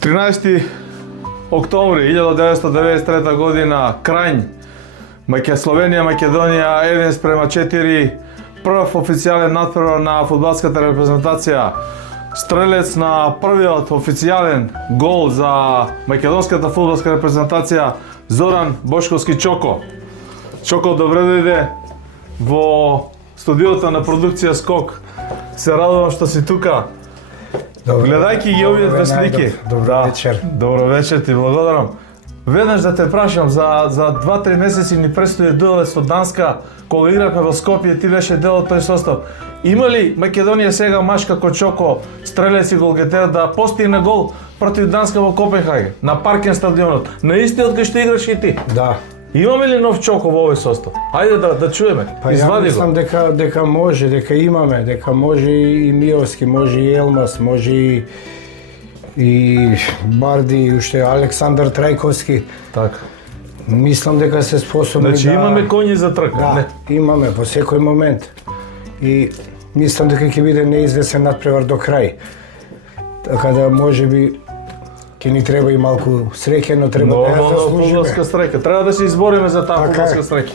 13. октомври 1993 година, Крањ, Словенија, Македонија 1:4, прв официјален натпревар на фудбалската репрезентација. Стрелец на првиот официјален гол за македонската фудбалска репрезентација Зоран Бошковски Чоко. Чоко, добре дојде во студиото на продукција Скок. Се радувам што си тука. Гледајќи ги овие две слики. Добро вечер. Добро вечер, ти благодарам. Веднаш да те прашам, за 2-3 месеци ни предстои дуел со Данска, кога играхме во Скопје, ти беше дел од тој состав. Има ли Македонија сега маш како Чоко, стрелец и голгетер, да постигне гол против Данска во Копенхаген, на Паркен стадионот, на истиот кој што играш и ти? Да. Имаме ли нов Чоко во овој состав? Ајде да чуеме. Па ја мислам дека може, дека имаме, дека може и Миовски, може и Елмас, може и Барди, уште Александар Трајковски. Така. Мислам дека се способни значи, да... имаме коњи за трка. Да, имаме по секој момент. И мислам дека ќе биде неизвестен надпревар до крај. Така да можеби ќе ни треба и малку среќа, но треба да ја заслужиме. Фудбалска среќа. Треба да се избориме за таа фудбалска среќа.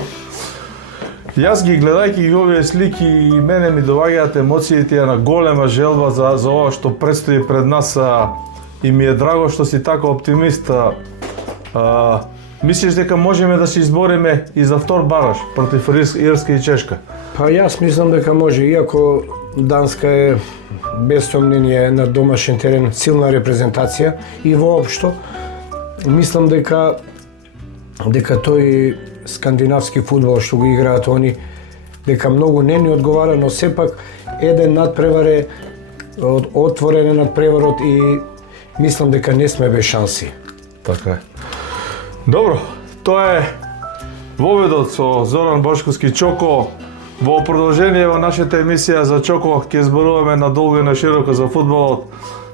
Јас ги гледајќи ги овие слики и мене ми доваѓаат емоциите на голема желба за ова што предстои пред нас и ми е драго што си така оптимист. Мислиш дека можеме да се избориме и за втор бараж против Ирска и Чешка? Па јас мислам дека може, иако Данска е без сомнение на домашен терен силна репрезентација и воопшто мислам дека тој скандинавски фудбал што го играат они, дека многу не ни одговара, но сепак еден надпревар е отворен е надпреварот и мислам дека не сме без шанси. Така е. Добро, тоа е воведот со Зоран Бошковски Чоко. Во продолжение во нашата емисија за Чоко ќе зборуваме надолго и на широко за фудбалот,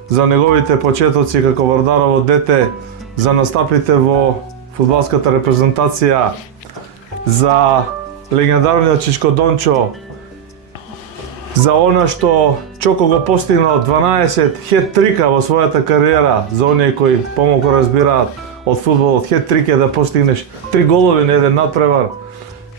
за неговите почетоци како вардарово дете, за настапите во фудбалската репрезентација, за легендарниот Чичко Дончо, за она што Чоко го постигнал 12 хет-трика во својата кариера, за оние кои помалку разбираат од фудбалот. Хет-трик е да постигнеш 3 голови на еден надпревар,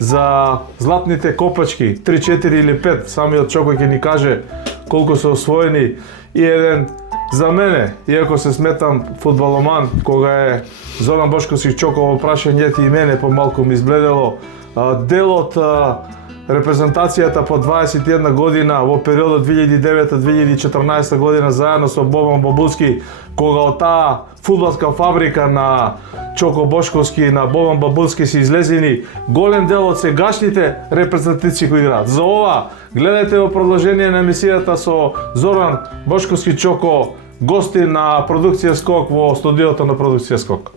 за златните копачки 3, 4 или 5, самиот Чоко ќе ни каже колку се освоени, и еден за мене, иако се сметам фудбаломан, кога е Зоран Бошковски Чоко во прашањето и мене помалку ми избледело, дел од репрезентацијата по 21 година во периодот 2009-2014 година заедно со Бобан Бабулски, кога од таа фудбалска фабрика на Чоко Бошковски и на Бобан Бабулски се излезени голем дел од сегашните репрезентативци кои играат. За ова гледајте во продолжение на емисијата со Зоран Бошковски Чоко, гости на продукција Скок во студиото на продукција Скок.